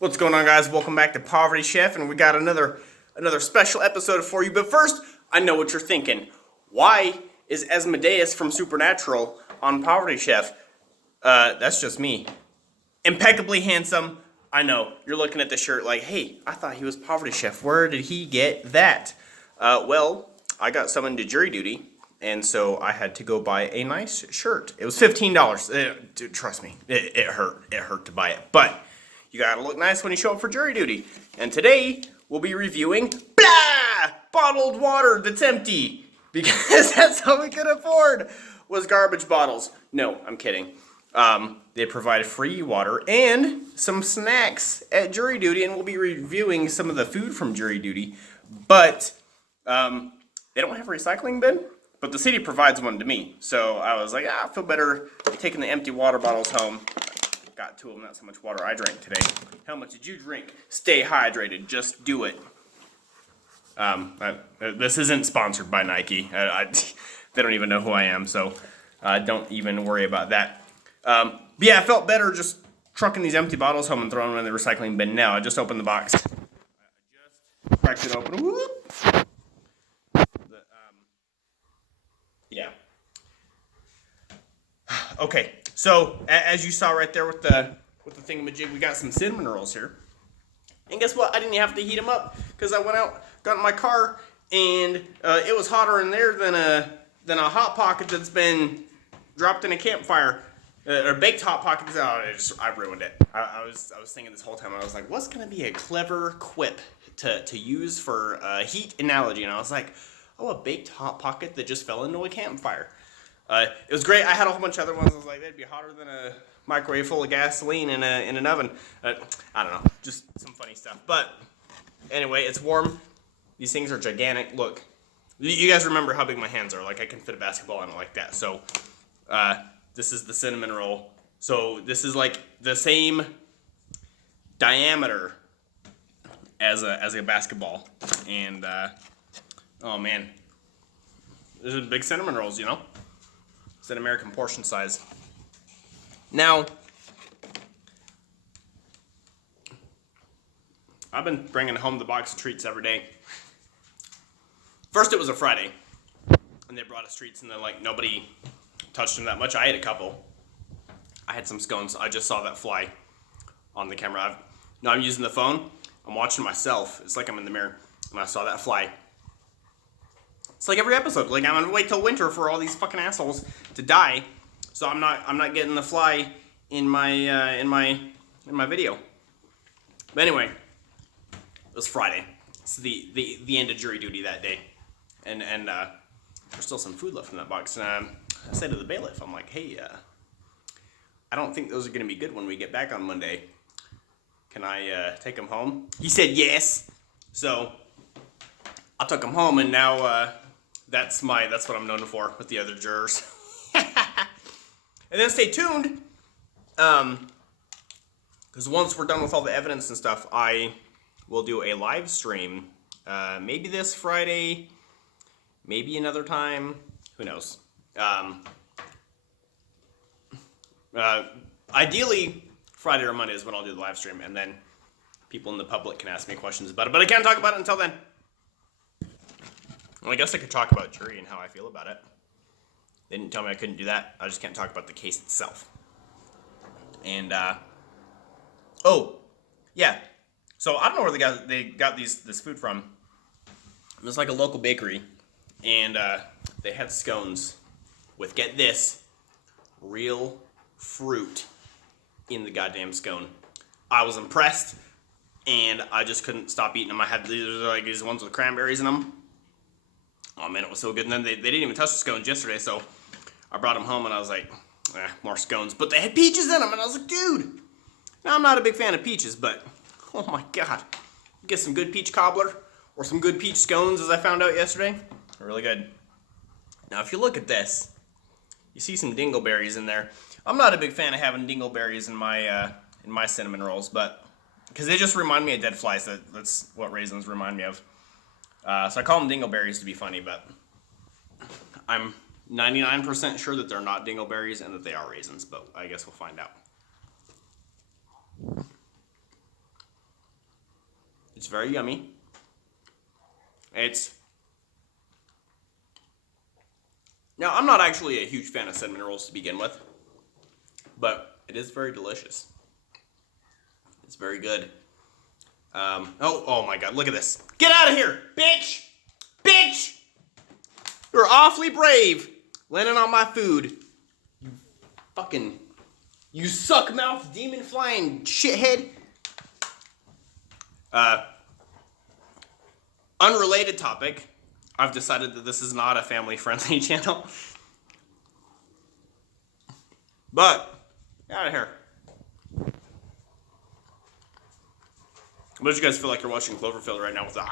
What's going on, guys? Welcome back to Poverty Chef, and we got another special episode for you. But first, I know what you're thinking. Why is Asmodeus from Supernatural on Poverty Chef? That's just me. Impeccably handsome. I know. You're looking at the shirt like, hey, I thought he was Poverty Chef. Where did he get that? Well, I got summoned to jury duty, and so I had to go buy a nice shirt. It was $15. Dude, trust me, it hurt. It hurt to buy it. But you gotta look nice when you show up for jury duty. And today, we'll be reviewing bottled water that's empty. Because that's all we could afford was garbage bottles. No, I'm kidding. They provide free water and some snacks at jury duty, and we'll be reviewing some of the food from jury duty. But they don't have a recycling bin, but the city provides one to me. So I was like, I feel better taking the empty water bottles home. Got two of them. That's how much water I drank today. How much did you drink? Stay hydrated. Just do it. This isn't sponsored by Nike. They don't even know who I am, so don't even worry about that. But yeah, I felt better just trucking these empty bottles home and throwing them in the recycling bin. Now I just opened the box. I just cracked it open. Whoop. Yeah. Okay. So, as you saw right there with the thingamajig, we got some cinnamon rolls here. And guess what? I didn't have to heat them up because I went out, got in my car, and it was hotter in there than a Hot Pocket that's been dropped in a campfire. Or baked Hot Pocket. Oh, I ruined it. I was thinking this whole time, I was like, what's going to be a clever quip to use for heat analogy? And I was like, oh, a baked Hot Pocket that just fell into a campfire. It was great. I had a whole bunch of other ones. I was like, they'd be hotter than a microwave full of gasoline in an oven. I don't know. Just some funny stuff. But anyway, it's warm. These things are gigantic. Look, you guys remember how big my hands are. Like, I can fit a basketball in it like that. So this is the cinnamon roll. So this is like the same diameter as a basketball. And oh man, these are big cinnamon rolls, you know. It's an American portion size. Now, I've been bringing home the box of treats every day. First, it was a Friday, and they brought us treats, and then like nobody touched them that much. I ate a couple. I had some scones. I just saw that fly on the camera. Now I'm using the phone. I'm watching myself. It's like I'm in the mirror, and I saw that fly. It's like every episode. Like, I'm gonna wait till winter for all these fucking assholes to die, so I'm not getting the fly in my video. But anyway, it was Friday. It's the end of jury duty that day, and there's still some food left in that box. And I said to the bailiff, I'm like, hey, I don't think those are gonna be good when we get back on Monday. Can I take them home? He said yes. So I took them home, and now that's what I'm known for with the other jurors. And then stay tuned, because once we're done with all the evidence and stuff, I will do a live stream. Maybe this Friday, maybe another time. Who knows? Ideally, Friday or Monday is when I'll do the live stream, and then people in the public can ask me questions about it. But I can't talk about it until then. Well, I guess I could talk about jury and how I feel about it. They didn't tell me I couldn't do that. I just can't talk about the case itself. And, oh, yeah. So I don't know where they got this food from. It was like a local bakery, and they had scones with, get this, real fruit in the goddamn scone. I was impressed, and I just couldn't stop eating them. I had these ones with cranberries in them. Oh man, it was so good. And then they didn't even touch the scones yesterday, so I brought them home and I was like, more scones. But they had peaches in them, and I was like, dude. Now, I'm not a big fan of peaches, but oh my god. Get some good peach cobbler or some good peach scones, as I found out yesterday. They're really good. Now, if you look at this, you see some dingleberries in there. I'm not a big fan of having dingleberries in my cinnamon rolls, but because they just remind me of dead flies. That's what raisins remind me of. So I call them dingleberries to be funny, but I'm 99% sure that they're not dingleberries and that they are raisins, but I guess we'll find out. It's very yummy. Now, I'm not actually a huge fan of cinnamon rolls to begin with, but it is very delicious. It's very good. Oh my God, look at this. Get out of here, bitch! Bitch! You're awfully brave, landing on my food. You suck-mouthed demon-flying shithead. Unrelated topic. I've decided that this is not a family-friendly channel. But, get out of here. I bet you guys feel like you're watching Cloverfield right now with the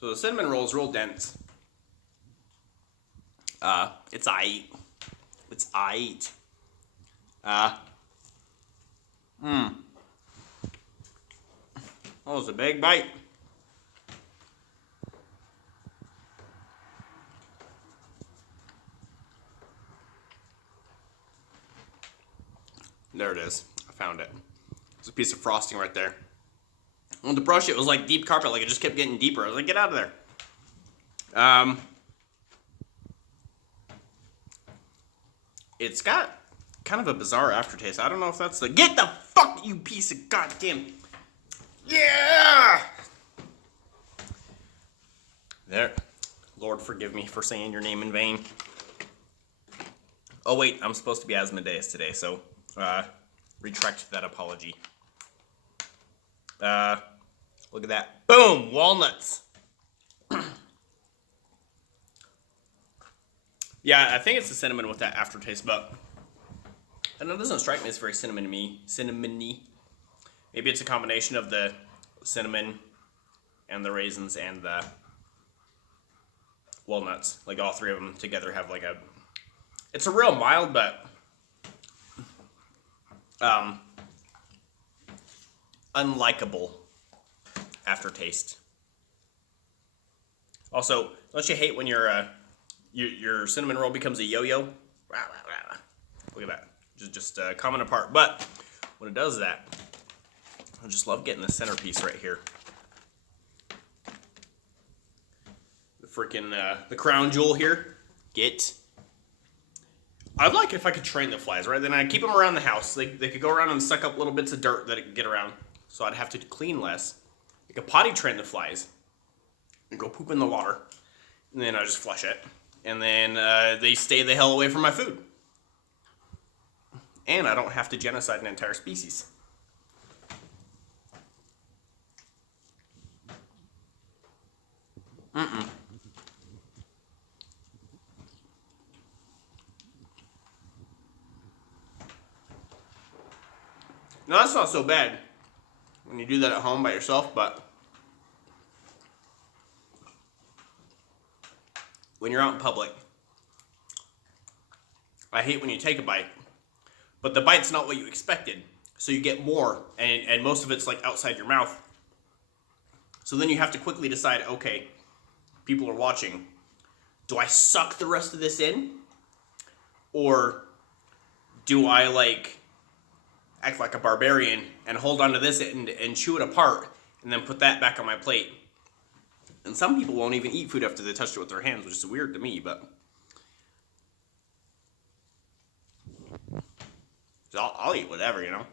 So the cinnamon roll is real dense. It's aight. It's aight. That was a big bite. There it is. I found it. There's a piece of frosting right there. When to brush it was like deep carpet, like it just kept getting deeper. I was like, get out of there. It's got kind of a bizarre aftertaste. I don't know if that's the... Get the fuck, you piece of goddamn... Yeah! There. Lord, forgive me for saying your name in vain. Oh, wait. I'm supposed to be Asmodeus today, so... retract that apology. Look at that. Boom! Walnuts! Yeah, I think it's the cinnamon with that aftertaste, but... I know it doesn't strike me as very cinnamony. Maybe it's a combination of the cinnamon and the raisins and the walnuts. Like all three of them together have like a... It's a real mild, but... unlikable aftertaste. Also, don't you hate when your cinnamon roll becomes a yo-yo? Look at that. Just coming apart. But when it does that, I just love getting the centerpiece right here. The freaking the crown jewel here. I'd like if I could train the flies, right? Then I'd keep them around the house. They could go around and suck up little bits of dirt that it could get around. So I'd have to clean less. I could potty train the flies and go poop in the water. And then I just flush it. And then they stay the hell away from my food. And I don't have to genocide an entire species. No, that's not so bad when you do that at home by yourself, but when you're out in public, I hate when you take a bite, but the bite's not what you expected, so you get more, and most of it's like outside your mouth. So then you have to quickly decide, okay, people are watching. Do I suck the rest of this in? Or do I act like a barbarian and hold on to this and chew it apart and then put that back on my plate? And some people won't even eat food after they touched it with their hands, which is weird to me, but so I'll eat whatever, you know?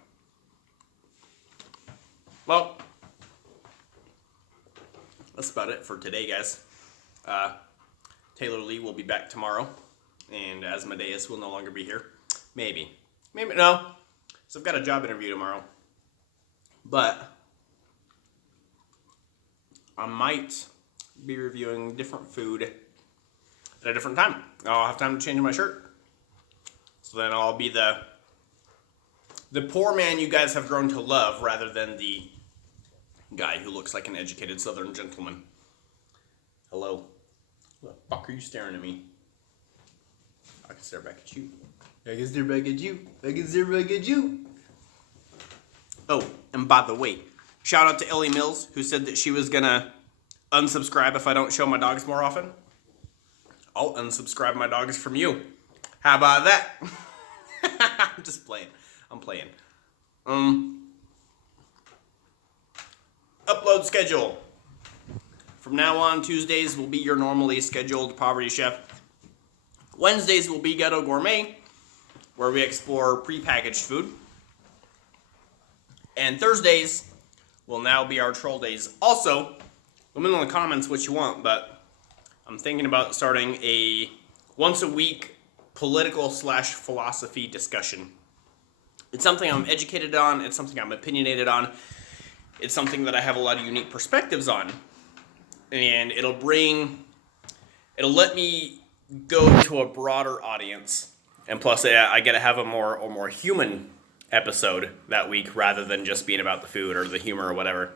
Well, that's about it for today, guys. Taylor Lee will be back tomorrow, and Asmodeus will no longer be here. Maybe no. So I've got a job interview tomorrow, but I might be reviewing different food at a different time. I'll have time to change my shirt, so then I'll be the poor man you guys have grown to love, rather than the guy who looks like an educated Southern gentleman. Hello. What the fuck are you staring at me? I can stare back at you. I can stare back at you. I can stare back at you. Oh, and by the way, shout out to Ellie Mills, who said that she was gonna unsubscribe if I don't show my dogs more often. I'll unsubscribe my dogs from you. How about that? I'm just playing. I'm playing. Upload schedule. From now on, Tuesdays will be your normally scheduled Poverty Chef. Wednesdays will be Ghetto Gourmet, where we explore prepackaged food. And Thursdays will now be our troll days. Also, let me know in the comments what you want, but I'm thinking about starting a once a week political / philosophy discussion. It's something I'm educated on, it's something I'm opinionated on, it's something that I have a lot of unique perspectives on. And it'll let me go to a broader audience. And plus, I get to have a more human episode that week rather than just being about the food or the humor or whatever.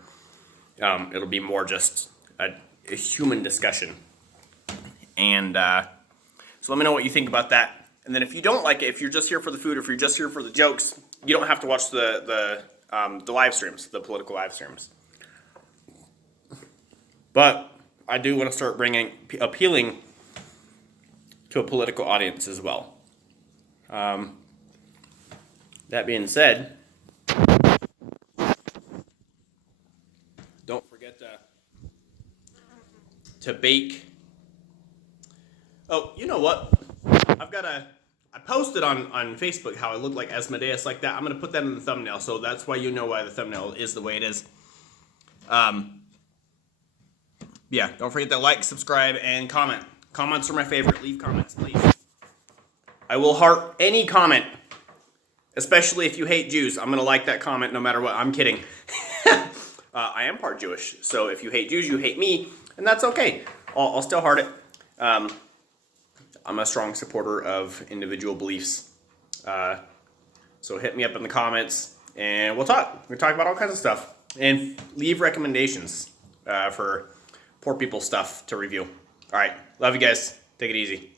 It'll be more just a human discussion. And so let me know what you think about that. And then if you don't like it, if you're just here for the food, or if you're just here for the jokes, you don't have to watch the live streams, the political live streams. But I do want to start appealing to a political audience as well. That being said, don't forget to bake. Oh, you know what? I posted on Facebook how I look like Asmodeus like that. I'm going to put that in the thumbnail, so that's why you know why the thumbnail is the way it is. Yeah, don't forget to like, subscribe, and comment. Comments are my favorite. Leave comments, please. I will heart any comment, especially if you hate Jews. I'm going to like that comment no matter what. I'm kidding. I am part Jewish, so if you hate Jews, you hate me, and that's okay. I'll still heart it. I'm a strong supporter of individual beliefs. So hit me up in the comments, and we'll talk. We'll talk about all kinds of stuff. And leave recommendations for poor people stuff to review. All right. Love you guys. Take it easy.